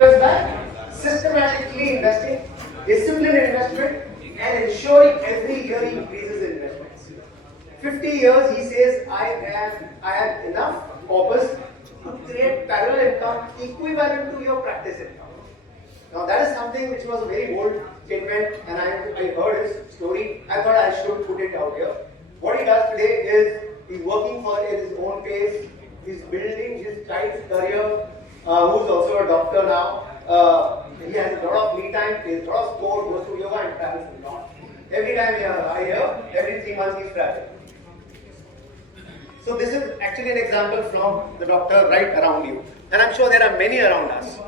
Years back, systematically investing, disciplined investment, and ensuring every year he increases the investments. 50 years, he says, I have enough corpus to create parallel income equivalent to your practice income. Now that is something which was a very bold statement, and I heard his story. I thought I should put it out here. What he does today is he's working for his own pace. He's building his child's career. Who's also a doctor now. He has a lot of me time, plays a lot of sport, goes to yoga and travels a lot. Every time I hear, every 3 months he's traveling. So this is actually an example from the doctor right around you. And I'm sure there are many around us.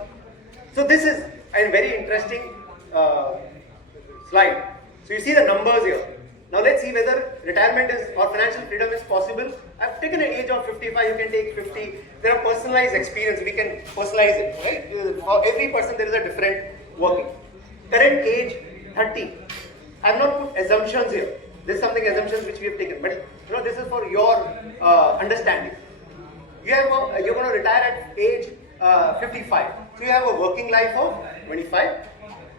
So this is a very interesting slide. So you see the numbers here. Now let's see whether retirement is or financial freedom is possible. I've taken an age of 55, you can take 50. There are personalized experience, we can personalize it, right? For every person there is a different working. Current age 30. I've not put assumptions here. This is something assumptions which we have taken, but this is for your understanding. You're going to retire at age 55. So you have a working life of 25.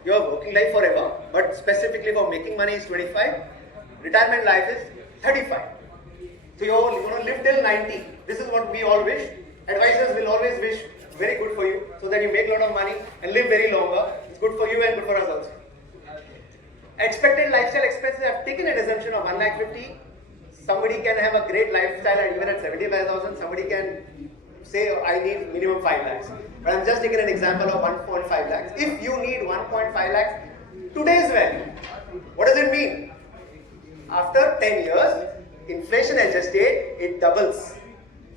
Your working life forever, but specifically for making money is 25. Retirement life is 35. So you're going to live till 90. This is what we all wish. Advisors will always wish very good for you so that you make a lot of money and live very longer. It's good for you and good for us also. Expected lifestyle expenses, I've taken an assumption of 1,50,000. Somebody can have a great lifestyle and even at 75,000. Somebody can say I need minimum 5 lakhs. But I'm just taking an example of 1.5 lakhs. If you need 1.5 lakhs, today's value, what does it mean? After 10 years, inflation adjusted, it doubles.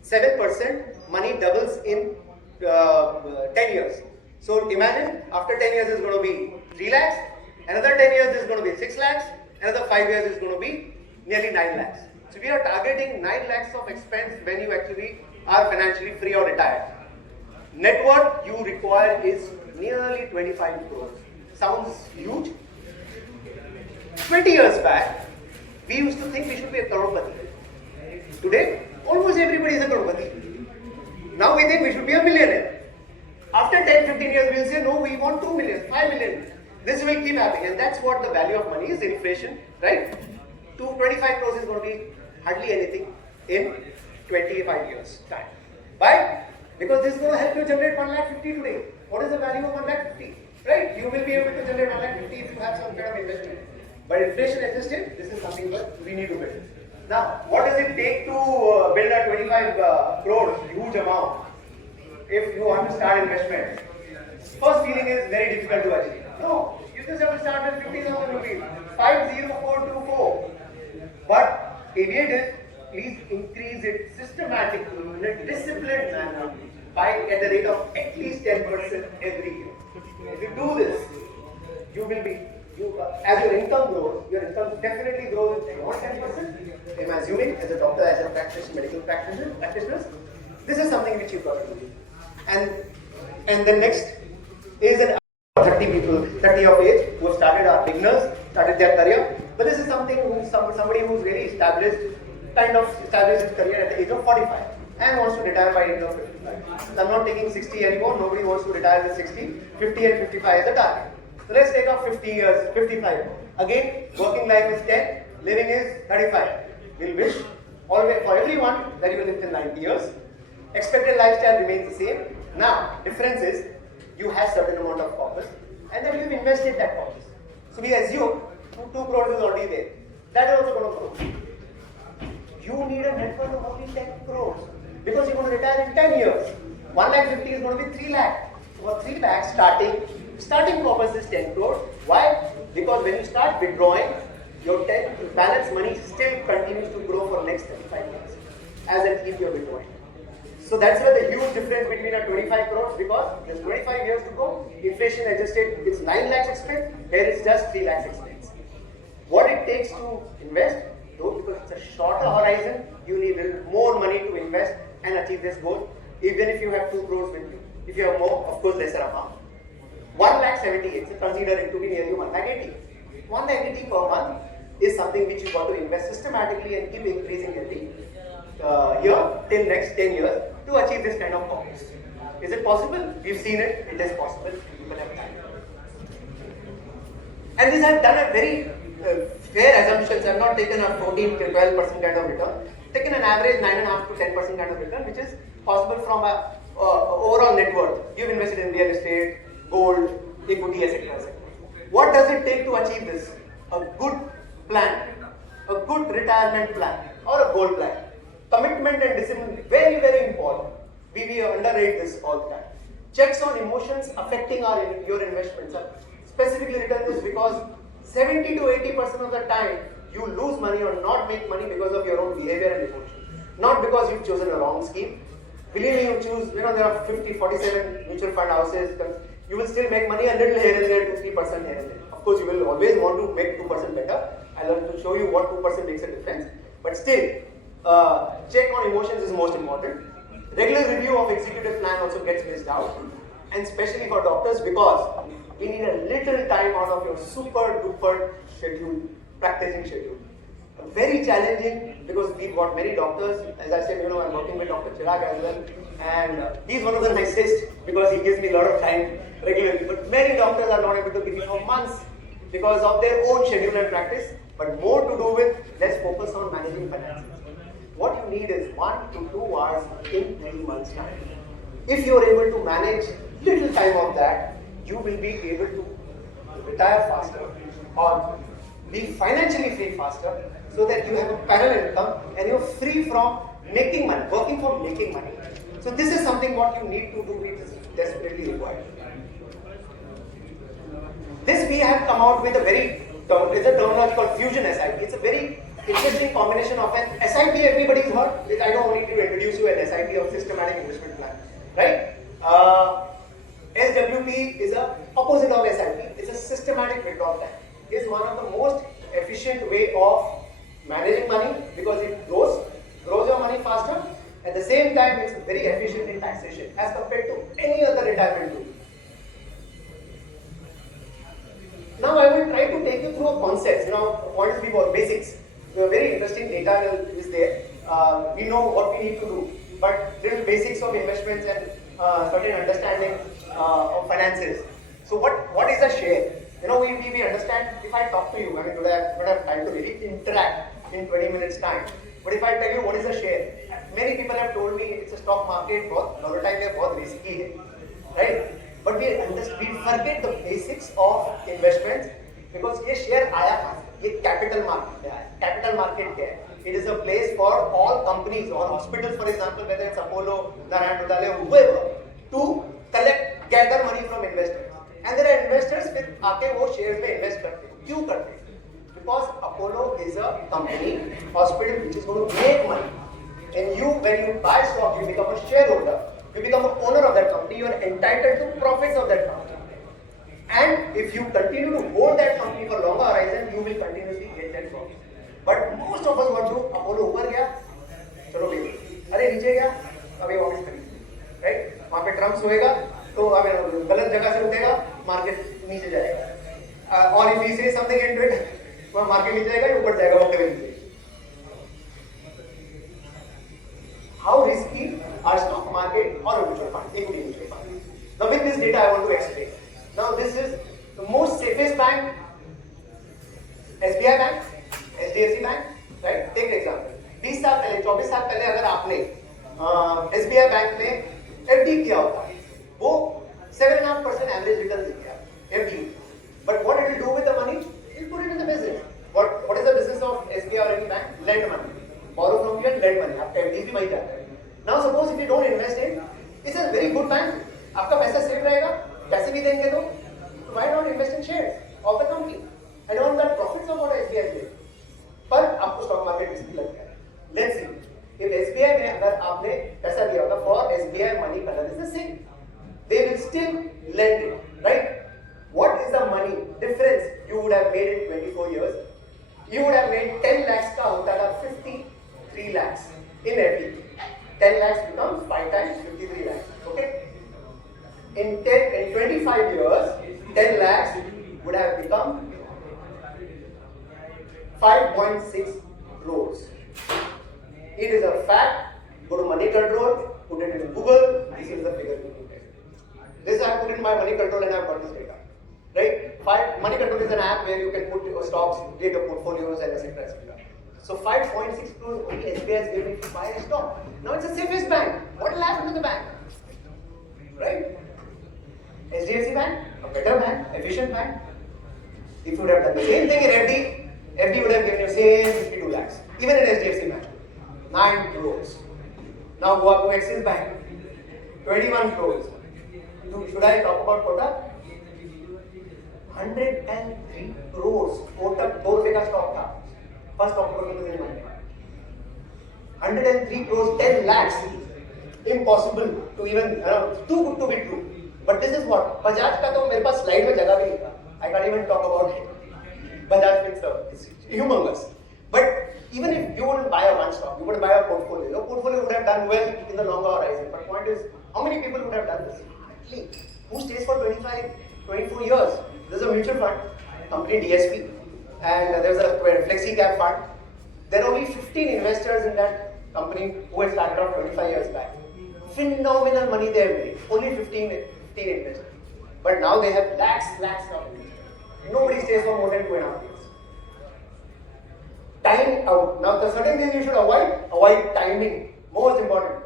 7% money doubles in 10 years. So imagine after 10 years is going to be 3 lakhs, another 10 years is going to be 6 lakhs, another 5 years is going to be nearly 9 lakhs. So we are targeting 9 lakhs of expense when you actually are financially free or retired. Net worth you require is nearly 25 crores. Sounds huge. 20 years back, we used to think we should be a crorepati. Today, almost everybody is a crorepati. Now we think we should be a millionaire. After 10-15 years, we'll say, no, we want 2 million, 5 million. This will keep happening, and that's what the value of money is, inflation, right? 25 crores is going to be hardly anything in 25 years time. Why? Because this is going to help you generate 1,50,000 today. What is the value of 1,50,000? Right? You will be able to generate 1,50,000 if you have some kind of investment. But inflation adjusted, this is something that we need to build. Now, what does it take to build a 25 crores, huge amount, if you want to start investment? First feeling is very difficult to achieve. No, you just have to start with 50,000 rupees, 50424. But caveat is, please increase it systematically in a disciplined manner at the rate of at least 10% every year. If you do this, you will be, as your income grows, your income definitely grows beyond 10%. I'm assuming as a doctor, as a practitioner, medical practitioners, this is something which you've got to do. And the next is an 30 people, 30 of age, who have started, beginners, started their career. But this is something somebody who's very established, kind of established his career at the age of 45 and wants to retire by age of 55. So I'm not taking 60 anymore. Nobody wants to retire with 60. 50 and 55 is the target. So let's take off 50 years, 55. Again, working life is 10, living is 35. We'll wish always for everyone that you will live till 90 years. Expected lifestyle remains the same. Now, difference is you have certain amount of corpus and then you've invested that corpus. So we assume 2 crores is already there. That is also going to grow. You need a net worth of only 10 crores because you're going to retire in 10 years. 1,50,000 is going to be 3 lakh. For 3 lakhs starting corpus is 10 crores. Why? Because when you start withdrawing, your balance money still continues to grow for next 35 years as and keep your withdrawing. So that's why the huge difference between a 25 crores, because there's 25 years to go, inflation adjusted, it's 9 lakhs expense, here it's just 3 lakhs expense. What it takes to invest, though, because it's a shorter horizon, you need a little more money to invest and achieve this goal, even if you have 2 crores with you. If you have more, of course, lesser amount. 1,78,000, so consider it to be nearly 1,80,000. 1,80,000 per month is something which you got to invest systematically and keep increasing every year till next 10 years to achieve this kind of profits. Is it possible? We've seen it. It is possible. People have done it. And these have done a very fair assumptions. I've not taken a 14 to 12% kind of return. Taken an average 9.5 to 10% kind of return, which is possible from a overall net worth. You've invested in real estate, gold, equity, etc. What does it take to achieve this? A good plan, a good retirement plan, or a goal plan. Commitment and discipline, very, very important. We underrate this all the time. Checks on emotions affecting your investments. Specifically written this because 70 to 80% of the time you lose money or not make money because of your own behavior and emotion. Not because you've chosen a wrong scheme. Believe me, you choose, there are 50, 47 mutual fund houses. You will still make money a little here and there, 2, 3% here and there. Of course, you will always want to make 2% better. I'll have to show you what 2% makes a difference. But still, check on emotions is most important. Regular review of executive plan also gets missed out. And especially for doctors because you need a little time out of your super duper schedule, practicing schedule. Very challenging because we've got many doctors. As I said, I'm working with Dr. Chirag as well, and he's one of the nicest because he gives me a lot of time regularly. But many doctors are not able to give me for months because of their own schedule and practice, but more to do with less focus on managing finances. What you need is 1 to 2 hours in 3 months' time. If you are able to manage little time of that, you will be able to retire faster or be financially free faster so that you have a parallel income and you're free from making money, working for making money. So this is something what you need to do, it is desperately required. This we have come out with it's a terminology called fusion SIP. It's a very interesting combination of an SIP everybody's heard, which I don't need to introduce you an SIP of systematic investment plan, right? SWP is the opposite of SIP. It's a systematic withdrawal plan. It's one of the most efficient way of managing money because it grows your money faster. At the same time, it's very efficient in taxation as compared to any other retirement tool. Now I will try to take you through a concept. Points before basics. Very interesting data is there. We know what we need to do, but little basics of investments and certain understanding of finances. So what is a share? We understand. If I talk to you, today I don't have time to really interact in 20 minutes time. But if I tell you what is a share, many people have told me it's a stock market, बहुत volatile है, बहुत risky है, right? But we forget the basics of investments because ये share आया कहाँ से? ये capital market है. Capital market क्या है? It is a place for all companies or hospitals, for example, whether it's Apollo, Narayan Rudale, whoever, to gather money from investors. And there are investors with आके वो shares में invest करते हैं. क्यों करते हैं? Because Apollo is a company, hospital which is going to make money. And when you buy stock, you become a shareholder. You become an owner of that company. You are entitled to profits of that company. And if you continue to hold that company for longer horizon, you will continuously get that profit. But most of us want to Apollo ऊपर गया, चलो भाई, अरे नीचे गया, अभी वापस खरीद, right? वहाँ पे ट्रम्प सोएगा, तो अभी गलत जगह से उठेगा, मार्केट नीचे जाएगा. और if he says something into it, वहाँ मार्केट नीचे जाएगा, ऊपर जाएगा, वो कभी नीचे. How risky are stock market or a mutual fund, equity mutual fund? Now with this data I want to explain. Now this is the most safest bank, SBI bank, HDFC bank, right? Take an example. 20 साल पहले, 24 साल पहले अगर आपने SBI bank में FD किया होता, वो 7.5% average return देगा, FD. But what it will do with the money? It will put it in the business. What is the business of SBI or any bank? Lend money. Borrow from you and lend money. आपका FD भी वही जाता है. Now suppose if you don't invest in, it's a very good bank. आपका पैसा safe रहेगा, पैसे भी देंगे तो why not invest in shares of the company and earn the profits of what SBI is doing? पर आपको स्टॉक मार्केट रिस्क लगता है. Let's see if SBI में अगर आपने पैसा दिया होगा for SBI money color is the same. They will still lend it, right? What is the money difference you would have made in 24 years? You would have made 10 lakhs का होता था 53 lakhs in FD. 10 lakhs becomes 5 times 53 lakhs. Okay? In 25 years, 10 lakhs would have become 5.6 crores. It is a fact. Go to money control, put it in Google. This is the figure you can get. my money control and I've got this data. Right? Money control is an app where you can put your stocks, get your portfolios and etc. So 5.6 crores only SBI is giving to buy a stock. Now it's the safest bank. What will happen to the bank? Right? HDFC Bank, a better bank, efficient bank. If you would have done the same thing in FD would have given you same 52 lakhs. Even in HDFC Bank, 9 crores. Now go up to Axis Bank, 21 crores. Should I talk about Kotak? 103 crores. Kotak 2 रुपए का stock था. First October 2009. 103 crores, 10 lakhs. Impossible to even, too good to be true. But this is what? Bajaj का तो मेरे पास slide में जगह भी नहीं था. I can't even talk about it. Bajaj Finserv is humongous. But even if you wouldn't buy a one stock, you would buy a portfolio. Your portfolio would have done well in the longer horizon. But point is, how many people would have done this? Hardly. Who stays for 25, 24 years? There's a mutual fund, company DSP, and there's a flexi cap fund. There are only 15 investors in that company who had started off 25 years back. Phenomenal money they have made. Only 15 investors. But now they have lakhs of investors. Nobody stays for more than 2.5 years. Time out. Now the certain things you should avoid timing. Most important.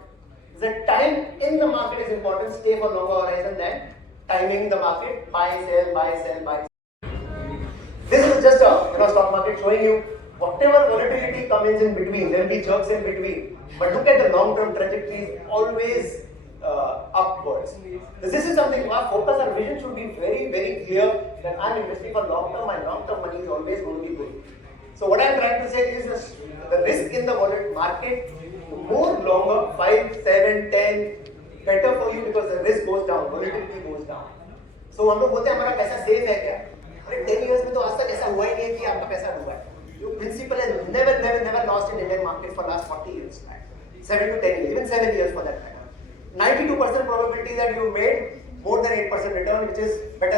The time in the market is important. Stay for longer horizon than timing the market. Buy, sell, buy, sell, buy. This is just a stock market showing you whatever volatility comes in between. There will be jerks in between. But look at the long-term trajectory. Always upwards. This is something our focus, our vision should be very, very clear that I'm investing for long-term. My long-term money is always going to be good. So what I'm trying to say is the risk in the wallet market, more longer, 5, 7, 10, better for you because the risk goes down, volatility goes down. So हम लोग बोलते हैं हमारा पैसा safe है क्या? अरे 10 years में तो आज तक ऐसा हुआ ही नहीं है कि आपका पैसा डूबा है. Your principal has never lost in Indian market for last 40 years. 7 to 10 years, even 7 years for that matter. 92% probability that you made more than 8% return, which is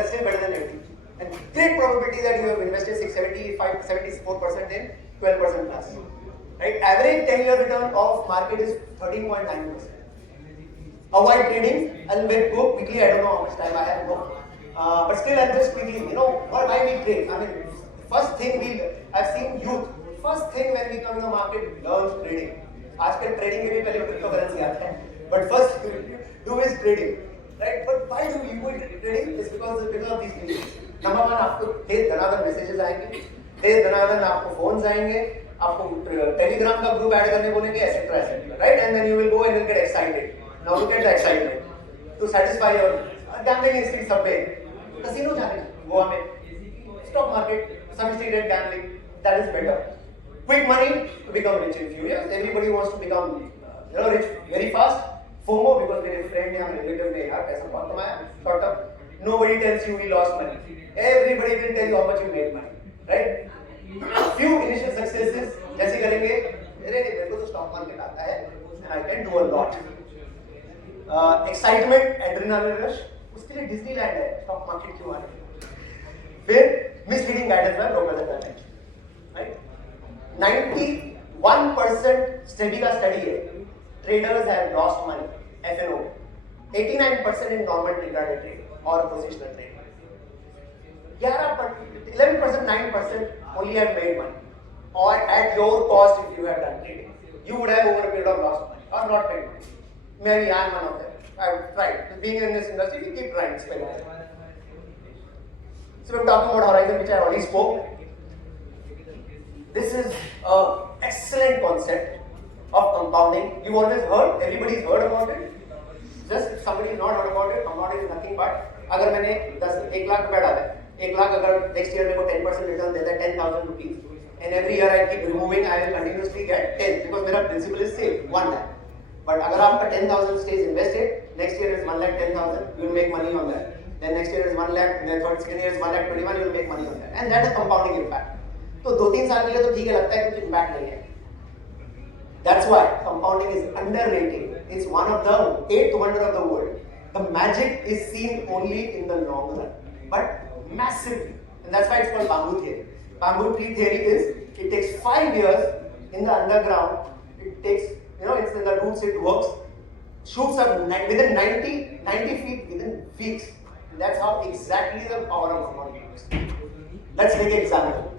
still better than 80. And great probability that you have invested 74% in 12% plus. Right? Average 10-year return of market is 13.9%. Avoid trading. I'll go quickly. I don't know how much time I have. But still, I'll just quickly. Why we trade? I mean, first thing I've seen youth. First thing when we come to the market, learn trading. आजकल trading में भी पहले cryptocurrency आता है. But first do is trading, right? But why do you do trading? It's because of these reasons. Number one, आपको देर दनादन messages आएंगे, देर दनादन आपको phones आएंगे, आपको Telegram का group add करने बोलेंगे, etc., right? And then you will go and you'll get excited. Now look at the excitement. To satisfy your gambling instinct सब पे, casino जाने, गोवा में, stock market, sophisticated gambling, that is better. Quick money to become rich in few years. Everybody wants to become rich very fast. FOMO because मेरे friend या relative ने यार पैसा बहुत कमाया, short term. Nobody tells you we lost money. Everybody will tell you how much you made money, right? Few initial successes जैसे करेंगे, मेरे को तो stock market आता है, and I can do a lot. Excitement, adrenaline rush, उसके लिए Disneyland है, stock market क्यों आने? फिर misleading guidance में broker करना है, right? 91% SEBI का study है. Traders have lost money, F&O. 89% in normal intraday trade or positional trade. 11%, 9% only have made money. Or at your cost if you have done trading. You would have over a period of lost money or not made money. Maybe I am one of them. I have tried. Being in this industry, we keep trying. So we're talking about horizon, which I already spoke. This is an excellent concept of compounding. You've always heard, everybody's heard about it. Just if somebody is not heard about it, compounding is nothing but अगर मैंने 1 लाख रुपया डाला है, 1 लाख अगर next year मेरे को 10% return देता है 10,000 rupees, and every year I keep removing, I will continuously get 10 because मेरा principal is safe 1 lakh. But अगर आपका 10,000 stays invested, next year is 1,10,000, you will make money on that. Then next year is 1 lakh, then second year is 1,21,000, you will make money on that, and that is compounding impact. तो 2-3 साल के लिए तो ठीक है लगता है कुछ impact नहीं है. That's why compounding is underrated. It's one of the 8th wonder of the world. The magic is seen only in the long run, but massively. And that's why it's called bamboo theory. Bamboo tree theory is, it takes 5 years in the underground. It takes, it's in the roots, it works. Shoots up within 90 feet within weeks. That's how exactly the power of compounding works. Let's take an example.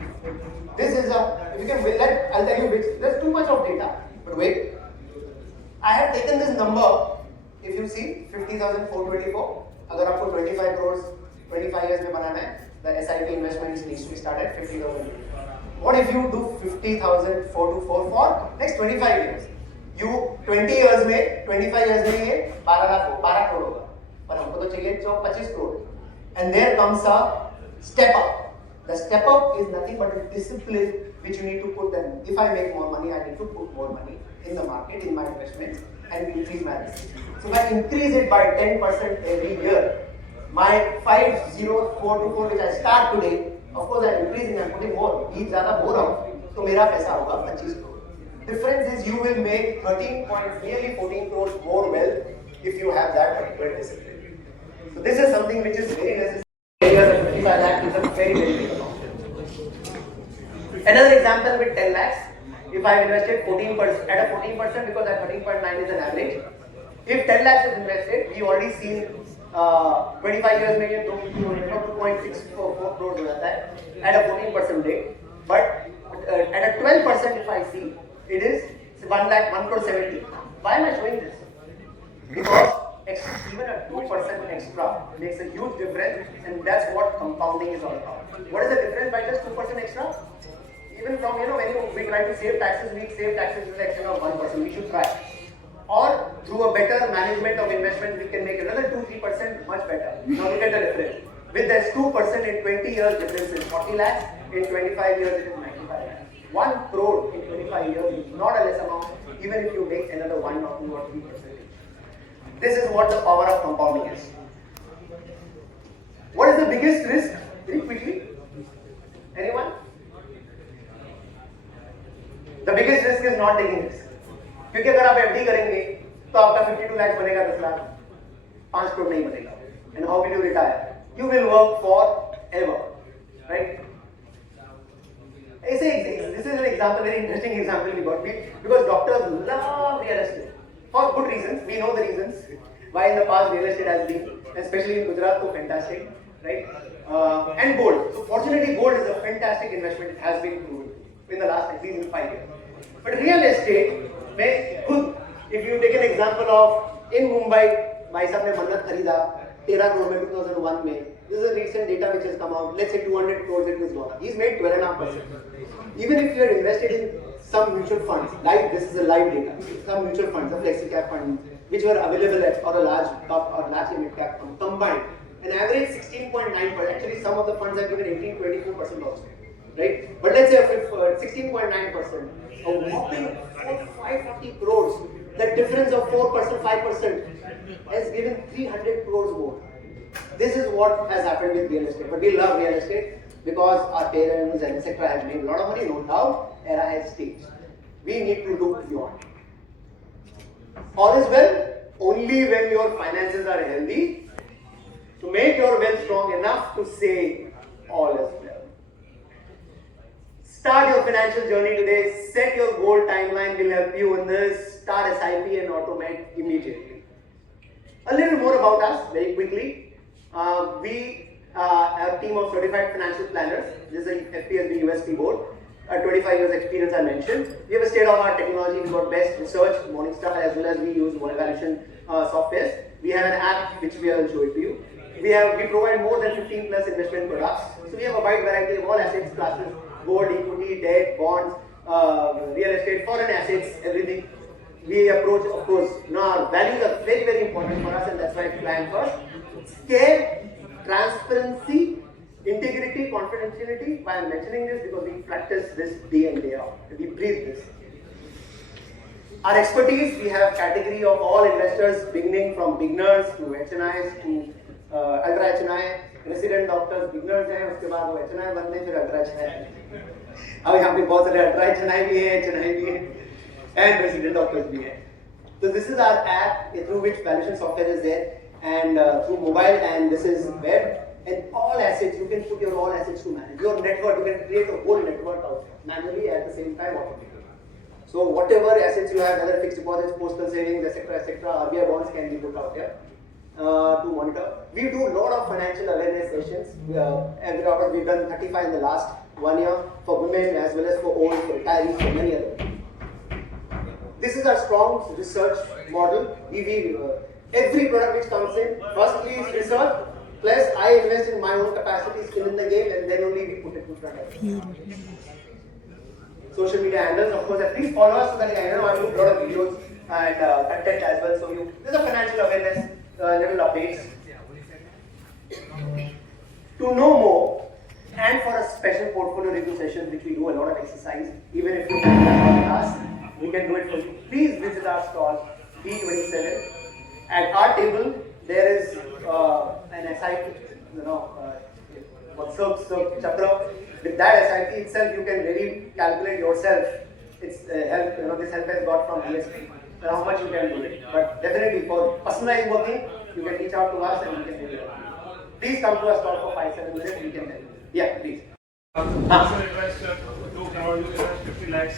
This is a, if you can, I'll tell you which, there's too much of data, but wait. I have taken this number, if you see, 50,424. अगर आपको 25 crores 25 years में बनाना है, the SIP investment needs to be started at 50,000. What if you do 50,424 for next 25 years? You 20 years में 25 years में ये 12 crore होगा, पर हमको तो चाहिए 25 crore. And there comes a step up. The step up is nothing but a discipline which you need to put them. If I make more money, I need to put more money in the market, in my investments, and increase my risk. So if I increase it by 10% every year, my 50,424 which I start today, of course I'm increasing, I'm putting more. बीच ज़्यादा हो रहा हूँ, तो मेरा पैसा होगा 25 crore. Difference is you will make 13 point, nearly 14 crores more wealth if you have that particular discipline. So this is something which is very necessary. 25 lakh is a very, very big amount. Another example with 10 lakhs, if I have invested 14% at a 14% because at 13.9 is an average. If 10 lakhs is invested, we already seen 25 years में ये 2.644 crores हो जाता है at a 14% rate. But at a 12% if I see, it is 1 crore 70. Why am I showing this? Because even a 2% extra makes a huge difference, and that's what compounding is all about. What is the difference by just 2% extra? Even from, when we try to save taxes, we save taxes with the extent of 1%. We should try. Or through a better management of investment, we can make another 2-3% much better. Now look at the difference. With this 2% in 20 years, difference is 40 lakhs. In 25 years, it is 95 lakhs. 1 crore in 25 years is not a less amount, even if you make another 1 or 2 or 3%. This is what the power of compounding is. What is the biggest risk? Very quickly. Anyone? The biggest risk is not taking risk. क्योंकि अगर आप FD करेंगे तो आपका 52 लाख बनेगा 10 lakh 5 crore नहीं बनेगा. And how will you retire? You will work forever, right? This is an example, very interesting example we got, because doctors love real estate for good reasons. We know the reasons why in the past real estate has been, especially in Gujarat, so fantastic, right? And gold. So fortunately, gold is a fantastic investment. It has been proven in the last at least 5 years. But real estate, if you take an example of in Mumbai, भाई साहब ने मन्नत खरीदा 13 crore में 2001 में. This is a recent data which has come out. Let's say 200 crores it was gone. He's made 12.5%. Even if you are invested in some mutual funds, like this is a live data, some mutual funds, a flexi cap fund, which were available at or a large top or large mid cap fund combined, an average 16.9%. Actually, some of the funds have given 18-24% also, right? But let's say 16.9%, a whopping 540 crores. The difference of 4%, 5% has given 300 crores more. This is what has happened with real estate. But we love real estate because our parents and etc. have made a lot of money, no doubt. Era has changed. We need to look beyond. All is well only when your finances are healthy to make your wealth strong enough to say all is well. Start your financial journey today. Set your goal timeline. Will help you in this. Start SIP and automate immediately. A little more about us, very quickly. We are a team of certified financial planners. This is a FPSB USP board. 25 years experience I mentioned. We have a state-of-the-art technology. We've got best research, Morningstar, as well as we use evaluation software. We have an app which we will show it to you. We provide more than 15 plus investment products. So we have a wide variety of all assets classes: gold, equity, debt, bonds, real estate, foreign assets, everything. We approach, of course, our values are very, very important for us, and that's why client first. Scale, transparency, integrity, confidentiality. Why I'm mentioning this? Because we practice this day in, day out. We breathe this. Our expertise, we have category of all investors, beginning from beginners to HNIs to ultra HNI, resident doctors, beginners हैं, उसके बाद वो HNI बनते हैं, फिर ultra HNI. अब यहाँ पे बहुत सारे ultra HNI भी हैं, HNI भी हैं, and resident doctors भी हैं. So this is our app through which valuation software is there, and through mobile, and this is web. And all assets, you can put your all assets to manage. Your network, you can create a whole network out there, manually at the same time automatically. So whatever assets you have, whether fixed deposits, postal savings, etc., RBI bonds can be put out there. to monitor. We do a lot of financial awareness sessions. We've done 35 in the last 1 year for women as well as for old, for retirees, for many others. This is our strong research model. Every product which comes in, firstly is research, plus I invest in my own capacity, skin in the game, and then only we put it in front of you. Social media handles, of course, please follow us so that I know I do a lot of videos and content as well. So there's a financial awareness, little updates. To know more, and for a special portfolio review session, which we do a lot of exercise, even if you can with us, we can do it for you. Please visit our stall, B27. At our table, there is an SIP, chapter. With that SIP itself, you can really calculate yourself. It's help. This help has got from DSP. How much you can do it. But definitely for personalized working, you can reach out to us and we can do it. Please come to our stall for 5-7 minutes. We can help you. Yeah, please. You invest 2 crore, you invest 50 lakhs.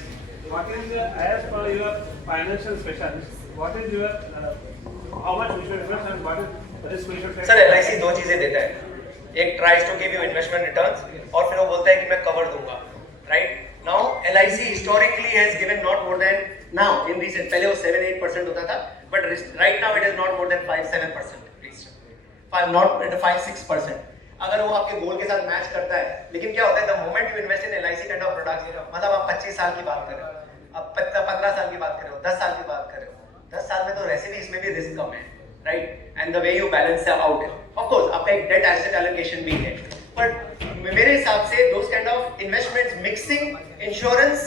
What is as per your financial specialist, what is your how much we should invest and what is risk we should take? Sir LIC दो चीजें देता है, एक tries to give you investment returns और फिर वो बोलता है कि मैं cover दूंगा, right? Now LIC historically has given not more than now in recent पहले वो 7-8% होता था, but right now it is not more than 5-7%, please. Not 5-6%. अगर वो आपके गोल के साथ मैच करता है, लेकिन क्या होता है the moment you invest in LIC kind of products, मतलब आप 25 साल की बात कर रहे हो, आप 15 साल की बात कर रहे हो, 10 साल की बात कर रहे हो, 10 साल में तो वैसे भी इसमें भी रिस्क कम है, right? And the way you balance out, of course आपका एक डेट एसेट एलोकेशन भी है, बट मेरे हिसाब से those kind of investments mixing insurance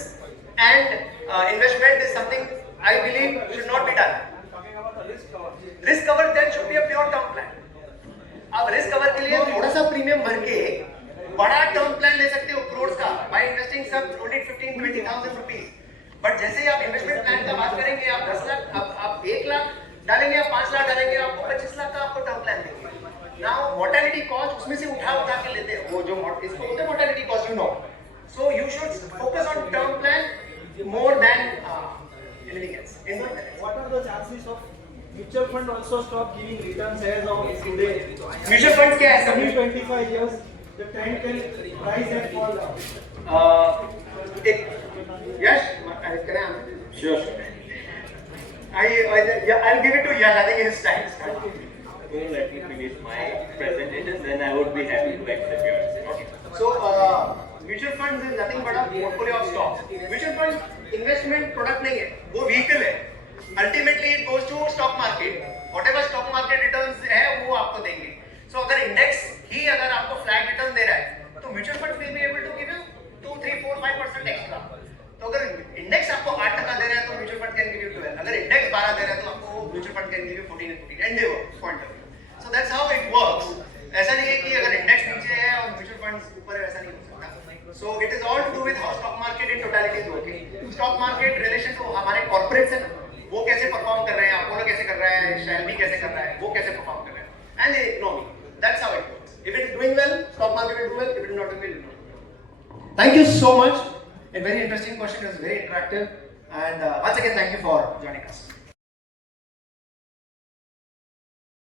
and investment is something I believe should not be done. Risk cover then should be a pure term plan. आप risk cover के लिए थोड़ा सा प्रीमियम भर के बड़ा टर्म प्लान ले सकते हो करोड़ का बाय इन्वेस्टिंग सब 15-20,000 रुपीस. बट जैसे ही आप इन्वेस्टमेंट प्लान का बात करेंगे, आप 10 लाख, आप 1 लाख डालेंगे, आप 5 लाख डालेंगे, आपको 25 लाख का आपको टर्म प्लान देंगे. नाउ मोर्टेलिटी कॉस्ट उसमें से उठा के लेते हैं, वो जो इसको बोलते हैं mortality cost, you know. So you should focus on term plan more than anything else. What are the chances of mutual fund also stop giving returns as of today? Mutual fund क्या है? Every 25 years, the trend can rise and fall down. Yes, can I answer? Sure. I'll give it to Yash. I think his time is coming. Let me finish my presentation, then I would be happy to accept yours. Okay. So, mutual funds is nothing but a portfolio of stocks. Mutual fund investment product नहीं है, वो vehicle है. Ultimately, it goes to stock market. Whatever stock market returns है, वो आपको देंगे. So, अगर index ही अगर आपको flat return दे रहा है, तो mutual fund will be able to give you 2, 3, 4, 5% extra. तो अगर index आपको 8% दे रहा है, तो mutual fund can give you 12. अगर index 12 दे रहा है, तो आपको mutual fund can give you 14 and 14. And they work, point of view. So that's how it works. ऐसा नहीं है कि अगर index नीचे है और mutual funds ऊपर है, ऐसा नहीं हो सकता. So it is all to do with how stock market in totality is working. Stock market relation to हमारे corporates है ना, वो कैसे परफॉर्म कर रहे हैं, अपोलो कैसे कर रहा है, शेल्बी कैसे कर रहा है, वो कैसे परफॉर्म कर रहे हैं, and the economy. That's how it works. If it is doing well, stock market will do well. If it is not doing well, thank you so much. A very interesting question. It was very interactive, and once again thank you for joining us.